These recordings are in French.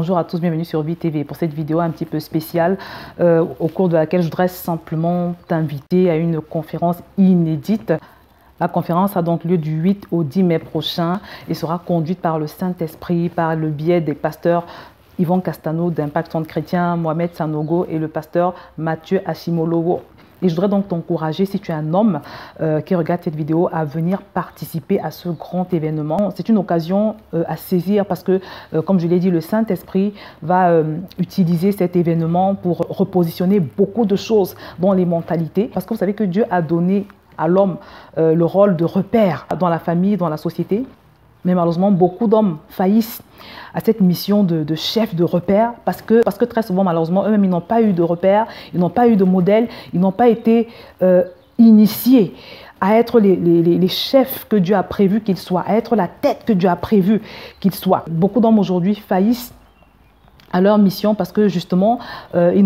Bonjour à tous, bienvenue sur VTV pour cette vidéo un petit peu spéciale au cours de laquelle je voudrais simplement t'inviter à une conférence inédite. La conférence a donc lieu du 8 au 10 mai prochain et sera conduite par le Saint-Esprit, par le biais des pasteurs Yvon Castano d'Impact Centre Chrétien, Mohamed Sanogo et le pasteur Mathieu Ashimolowo. Et je voudrais donc t'encourager, si tu es un homme qui regarde cette vidéo, à venir participer à ce grand événement. C'est une occasion à saisir parce que, comme je l'ai dit, le Saint-Esprit va utiliser cet événement pour repositionner beaucoup de choses dans les mentalités. Parce que vous savez que Dieu a donné à l'homme le rôle de repère dans la famille, dans la société. Mais malheureusement, beaucoup d'hommes faillissent à cette mission de chef de repère parce que très souvent, malheureusement, eux-mêmes, ils n'ont pas eu de repère, ils n'ont pas eu de modèle, ils n'ont pas été initiés à être les chefs que Dieu a prévu qu'ils soient, à être la tête que Dieu a prévu qu'ils soient. Beaucoup d'hommes aujourd'hui faillissent à leur mission parce que justement, ils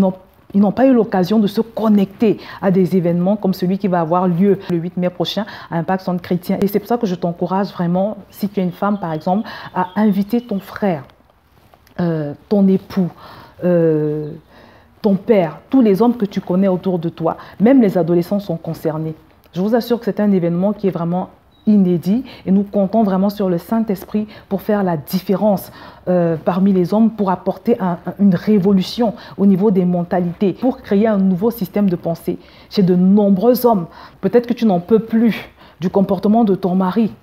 n'ont pas eu l'occasion de se connecter à des événements comme celui qui va avoir lieu le 8 mai prochain à Impact Centre Chrétien. Et c'est pour ça que je t'encourage vraiment, si tu es une femme par exemple, à inviter ton frère, ton époux, ton père, tous les hommes que tu connais autour de toi. Même les adolescents sont concernés. Je vous assure que c'est un événement qui est vraiment inédit et nous comptons vraiment sur le Saint-Esprit pour faire la différence parmi les hommes, pour apporter une révolution au niveau des mentalités, pour créer un nouveau système de pensée chez de nombreux hommes. Peut-être que tu n'en peux plus du comportement de ton mari,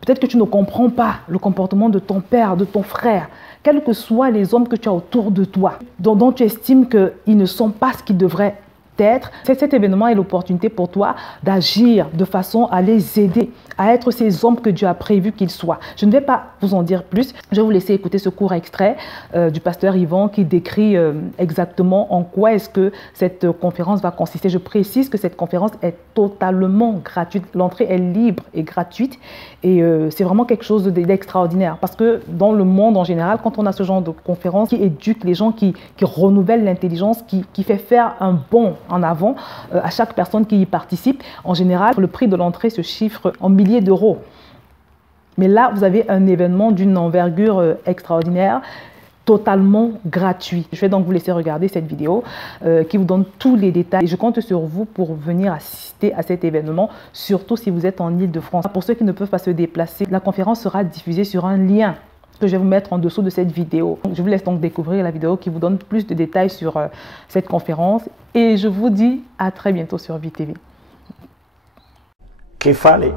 peut-être que tu ne comprends pas le comportement de ton père, de ton frère, quels que soient les hommes que tu as autour de toi, dont tu estimes qu'ils ne sont pas ce qu'ils devraient être. Cet événement est l'opportunité pour toi d'agir de façon à les aider à être ces hommes que Dieu a prévu qu'ils soient. Je ne vais pas vous en dire plus. Je vais vous laisser écouter ce court extrait du pasteur Yvon qui décrit exactement en quoi est-ce que cette conférence va consister. Je précise que cette conférence est totalement gratuite. L'entrée est libre et gratuite et c'est vraiment quelque chose d'extraordinaire parce que dans le monde en général, quand on a ce genre de conférence qui éduque les gens, qui renouvelle l'intelligence, qui fait faire un bond en avant à chaque personne qui y participe. En général, le prix de l'entrée se chiffre en milliers d'euros. Mais là, vous avez un événement d'une envergure extraordinaire, totalement gratuit. Je vais donc vous laisser regarder cette vidéo qui vous donne tous les détails. Et je compte sur vous pour venir assister à cet événement, surtout si vous êtes en Île-de-France. Pour ceux qui ne peuvent pas se déplacer, la conférence sera diffusée sur un lien que je vais vous mettre en dessous de cette vidéo. Je vous laisse donc découvrir la vidéo qui vous donne plus de détails sur cette conférence et je vous dis à très bientôt sur VTV. Képhale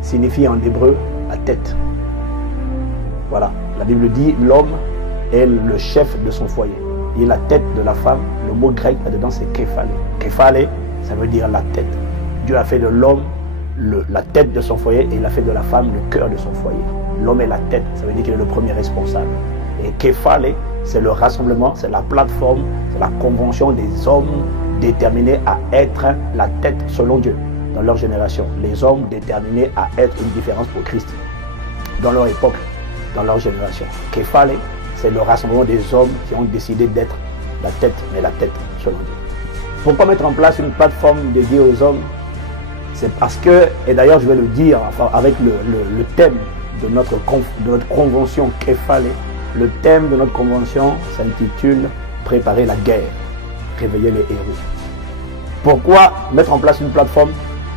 signifie en hébreu la tête. Voilà, la Bible dit l'homme est le chef de son foyer. Il est la tête de la femme. Le mot grec là-dedans c'est képhale. Képhale, ça veut dire la tête. Dieu a fait de l'homme la tête de son foyer et il a fait de la femme le cœur de son foyer. L'homme est la tête, ça veut dire qu'il est le premier responsable. Et Képhale, c'est le rassemblement, c'est la plateforme, c'est la convention des hommes déterminés à être la tête selon Dieu dans leur génération. Les hommes déterminés à être une différence pour Christ dans leur époque, dans leur génération. Képhale, c'est le rassemblement des hommes qui ont décidé d'être la tête, mais la tête selon Dieu. Pourquoi mettre en place une plateforme dédiée aux hommes? C'est parce que, et d'ailleurs je vais le dire enfin, avec le thème de notre convention Képhale, le thème de notre convention s'intitule « Préparer la guerre, réveiller les héros ». Pourquoi mettre en place une plateforme?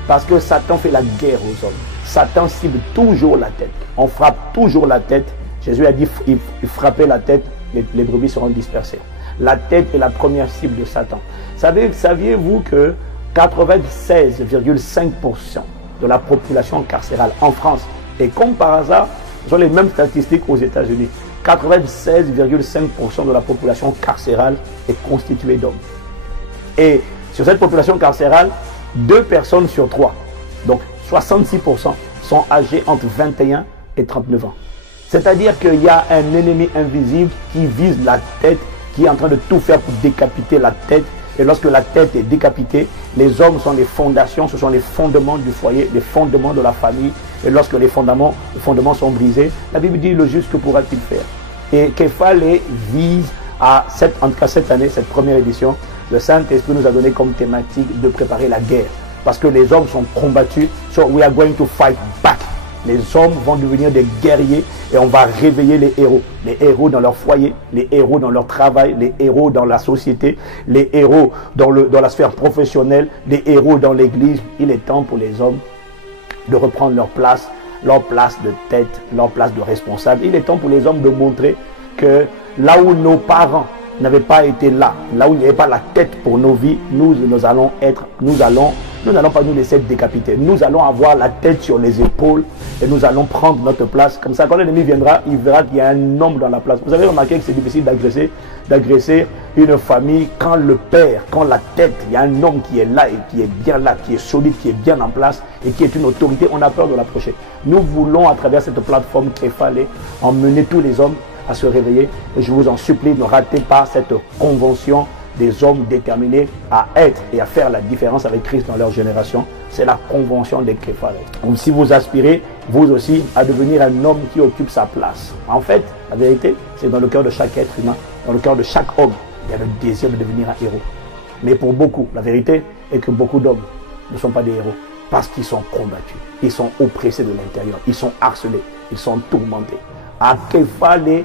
Parce que Satan fait la guerre aux hommes. Satan cible toujours la tête. On frappe toujours la tête. Jésus a dit il frappait la tête, les brebis seront dispersées. La tête est la première cible de Satan. Saviez-vous que 96,5% de la population carcérale en France, et comme par hasard, ce sont les mêmes statistiques aux États-Unis, 96,5% de la population carcérale est constituée d'hommes. Et sur cette population carcérale, 2 personnes sur 3, donc 66%, sont âgés entre 21 et 39 ans. C'est-à-dire qu'il y a un ennemi invisible qui vise la tête, qui est en train de tout faire pour décapiter la tête. Et lorsque la tête est décapitée, les hommes sont les fondations, ce sont les fondements du foyer, les fondements de la famille. Et lorsque les fondements sont brisés, la Bible dit le juste que pourra-t-il faire? Et Képhale vise en tout cas cette année, cette première édition, le Saint-Esprit nous a donné comme thématique de préparer la guerre. Parce que les hommes sont combattus, so we are going to fight back. Les hommes vont devenir des guerriers et on va réveiller les héros. Les héros dans leur foyer, les héros dans leur travail, les héros dans la société, les héros dans la sphère professionnelle, les héros dans l'église. Il est temps pour les hommes de reprendre leur place de tête, leur place de responsable. Il est temps pour les hommes de montrer que là où nos parents n'avaient pas été là où il n'y avait pas la tête pour nos vies, nous allons pas nous laisser décapiter. Nous allons avoir la tête sur les épaules et nous allons prendre notre place. Comme ça, quand l'ennemi viendra, il verra qu'il y a un homme dans la place. Vous avez remarqué que c'est difficile d'agresser une famille quand le père, quand la tête, il y a un homme qui est là et qui est bien là, qui est solide, qui est bien en place et qui est une autorité. On a peur de l'approcher. Nous voulons, à travers cette plateforme Kéfalé, emmener tous les hommes à se réveiller. Et je vous en supplie, ne ratez pas cette convention des hommes déterminés à être et à faire la différence avec Christ dans leur génération. C'est la convention des Kéfalé. Donc si vous aspirez, vous aussi, à devenir un homme qui occupe sa place. En fait, la vérité, c'est dans le cœur de chaque être humain, dans le cœur de chaque homme, il y a le désir de devenir un héros. Mais pour beaucoup, la vérité est que beaucoup d'hommes ne sont pas des héros parce qu'ils sont combattus, ils sont oppressés de l'intérieur, ils sont harcelés, ils sont tourmentés. À Kéfalé,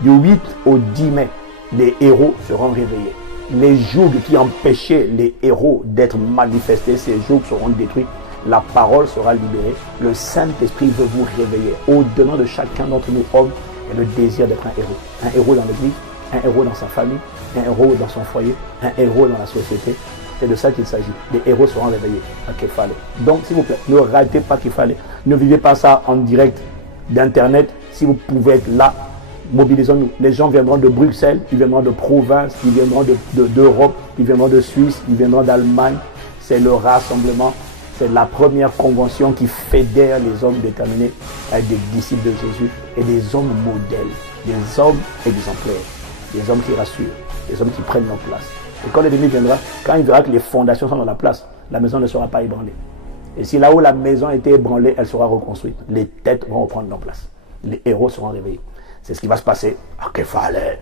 du 8 au 10 mai, les héros seront réveillés. Les jougs qui empêchaient les héros d'être manifestés, ces jougs seront détruits. La parole sera libérée. Le Saint-Esprit veut vous réveiller. Au-dedans de chacun d'entre nous, hommes, il y a le désir d'être un héros. Un héros dans l'église, un héros dans sa famille, un héros dans son foyer, un héros dans la société. C'est de ça qu'il s'agit. Les héros seront réveillés à Kéfalé. Donc, s'il vous plaît, ne ratez pas Kéfalé. Ne vivez pas ça en direct d'Internet. Si vous pouvez être là, mobilisons-nous. Les gens viendront de Bruxelles, ils viendront de province, ils viendront d'Europe, ils viendront de Suisse, ils viendront d'Allemagne. C'est le rassemblement, c'est la première convention qui fédère les hommes déterminés avec des disciples de Jésus et des hommes modèles, des hommes exemplaires, des hommes qui rassurent, des hommes qui prennent leur place. Et quand l'ennemi viendra, quand il verra que les fondations sont dans la place, la maison ne sera pas ébranlée. Et si là où la maison était ébranlée, elle sera reconstruite. Les têtes vont reprendre leur place. Les héros seront réveillés. C'est ce qui va se passer à Kéfalé.